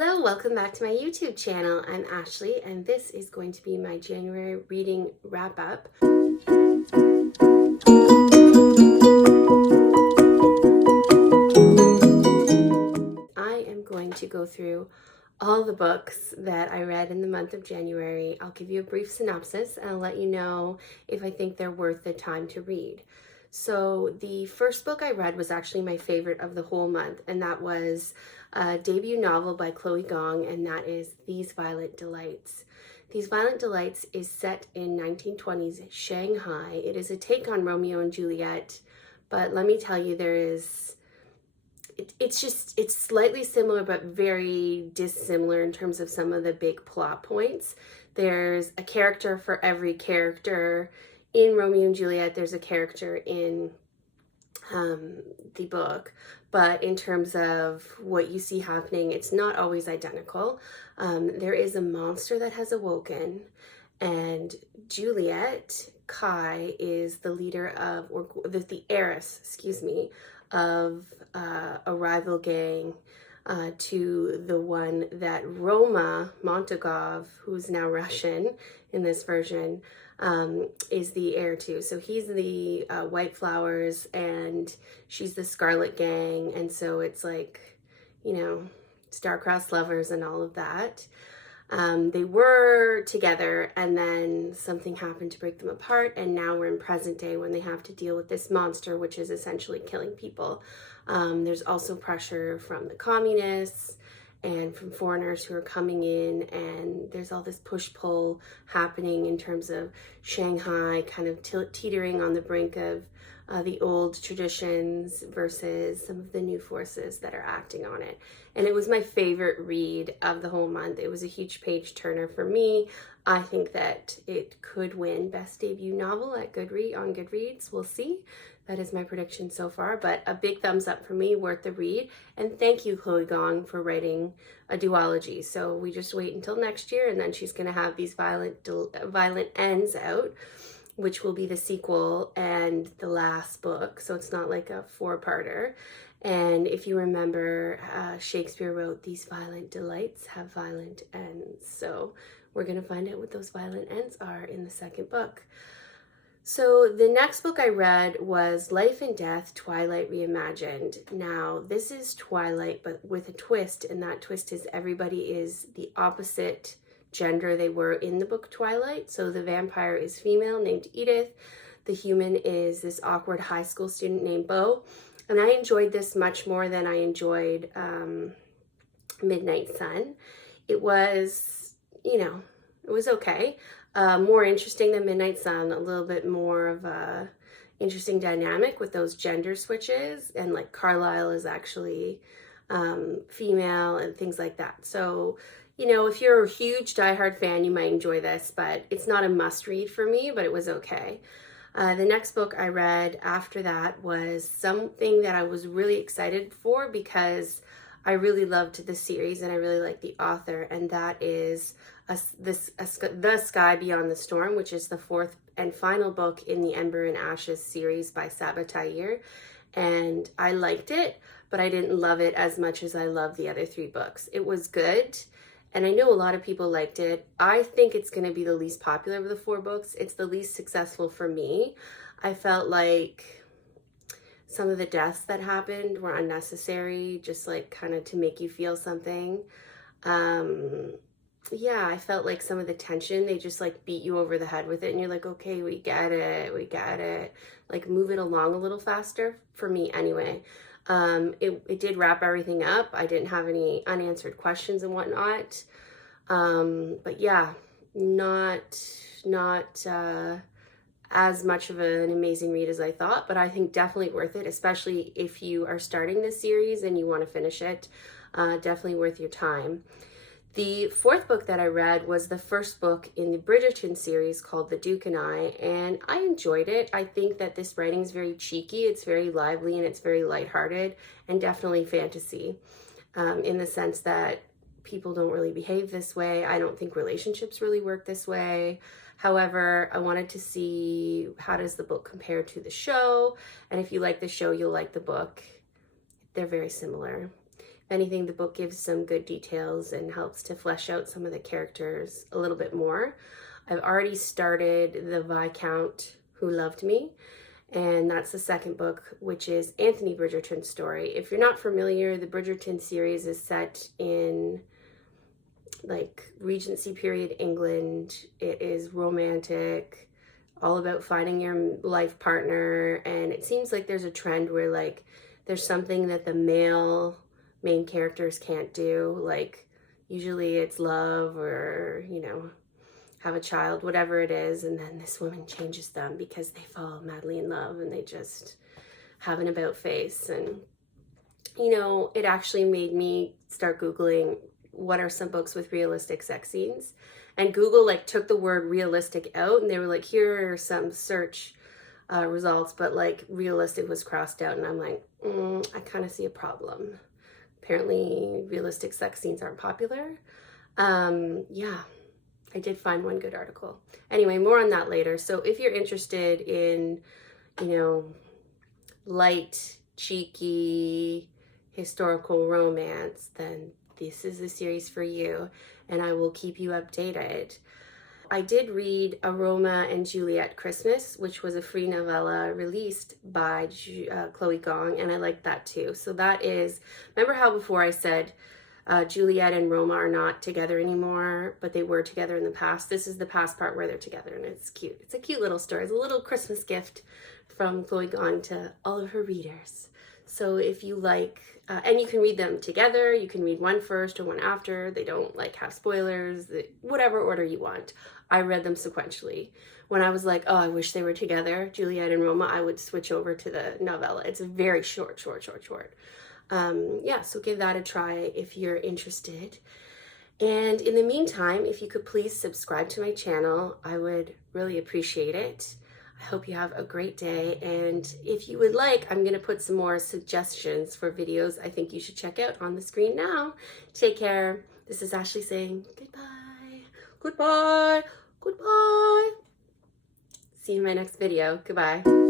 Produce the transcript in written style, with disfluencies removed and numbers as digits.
Hello, welcome back to my YouTube channel. I'm Ashley, and this is going to be my January reading wrap-up. I am going to go through all the books that I read in the month of January. I'll give you a brief synopsis, and I'll let you know if I think they're worth the time to read. So the first book I read was actually my favorite of the whole month, and that was a debut novel by Chloe Gong, and that is These Violent Delights. These Violent Delights is set in 1920s Shanghai. It is a take on Romeo and Juliet, but let me tell you, it's slightly similar but very dissimilar in terms of some of the big plot points. There's a character for every character. In Romeo and Juliet, there's a character in the book, but in terms of what you see happening, it's not always identical. There is a monster that has awoken, and Juliet, Kai, is the leader of, or the heiress, excuse me, of a rival gang to the one that Roma Montagov, who's now Russian in this version, is the heir to. So he's the White Flowers and she's the Scarlet Gang. And so it's like, you know, star-crossed lovers and all of that. They were together and then something happened to break them apart. And now we're in present day when they have to deal with this monster, which is essentially killing people. There's also pressure from the communists and from foreigners who are coming in, and there's all this push-pull happening in terms of Shanghai kind of teetering on the brink of the old traditions versus some of the new forces that are acting on it. And it was my favorite read of the whole month. It was a huge page turner for me. I think that it could win Best Debut Novel at Goodreads. We'll see. That is my prediction so far, but a big thumbs up for me, worth the read. And thank you, Chloe Gong, for writing a duology. So we just wait until next year, and then she's going to have These Violent Ends out, which will be the sequel and the last book. So it's not like a four-parter. And if you remember, Shakespeare wrote, "These violent delights have violent ends." So we're going to find out what those violent ends are in the second book. So the next book I read was Life and Death, Twilight Reimagined. Now, this is Twilight, but with a twist, and that twist is everybody is the opposite gender they were in the book Twilight. So the vampire is female, named Edith. The human is this awkward high school student named Beau. And I enjoyed this much more than I enjoyed Midnight Sun. It was, it was okay. More interesting than Midnight Sun, a little bit more of a interesting dynamic with those gender switches, and like Carlisle is actually female and things like that. So, if you're a huge diehard fan, you might enjoy this, but it's not a must read for me, but it was okay. The next book I read after that was something that I was really excited for because I really loved the series and I really liked the author, and that is The Sky Beyond the Storm, which is the fourth and final book in the Ember and Ashes series by Saba Tahir. And I liked it, but I didn't love it as much as I loved the other three books. It was good, and I know a lot of people liked it. I think it's going to be the least popular of the four books. It's the least successful for me. I felt like some of the deaths that happened were unnecessary, just like kind of to make you feel something. Yeah, I felt like some of the tension, they just like beat you over the head with it and you're like, okay, we get it. Like move it along a little faster, for me anyway. It did wrap everything up. I didn't have any unanswered questions and whatnot. But yeah, not as much of an amazing read as I thought, but I think definitely worth it, especially if you are starting this series and you want to finish it. Definitely worth your time. The fourth book that I read was the first book in the Bridgerton series called The Duke and I enjoyed it. I think that this writing is very cheeky, it's very lively, and it's very lighthearted, and definitely fantasy, in the sense that people don't really behave this way. I don't think relationships really work this way. However, I wanted to see how does the book compare to the show, and if you like the show, you'll like the book. They're very similar. anything, the book gives some good details and helps to flesh out some of the characters a little bit more. I've already started The Viscount Who Loved Me, and that's the second book, which is Anthony Bridgerton's story. If you're not familiar, the Bridgerton series is set in like Regency period England. It is romantic, all about finding your life partner, and it seems like there's a trend where like there's something that the male main characters can't do, like usually it's love or, you know, have a child, whatever it is, and then this woman changes them because they fall madly in love and they just have an about face. And you know, it actually made me start Googling what are some books with realistic sex scenes, and Google like took the word realistic out, and they were like, here are some search results, but like realistic was crossed out, and I'm like, I kind of see a problem. Apparently realistic sex scenes aren't popular. Yeah, I did find one good article. Anyway, more on that later. So if you're interested in, you know, light, cheeky, historical romance, then this is the series for you, and I will keep you updated. I did read A Roma and Juliet Christmas, which was a free novella released by Chloe Gong, and I liked that too. So that is, remember how before I said Juliet and Roma are not together anymore, but they were together in the past? This is the past part where they're together, and it's cute. It's a cute little story. It's a little Christmas gift from Chloe Gong to all of her readers. So if you like, and you can read them together, you can read one first or one after. They don't like have spoilers, whatever order you want. I read them sequentially. When I was like, oh, I wish they were together, Juliet and Roma, I would switch over to the novella. It's a very short. Yeah, so give that a try if you're interested. And in the meantime, if you could please subscribe to my channel, I would really appreciate it. I hope you have a great day, and if you would like, I'm going to put some more suggestions for videos I think you should check out on the screen now. Take care. This is Ashley saying goodbye, goodbye, goodbye. See you in my next video. Goodbye.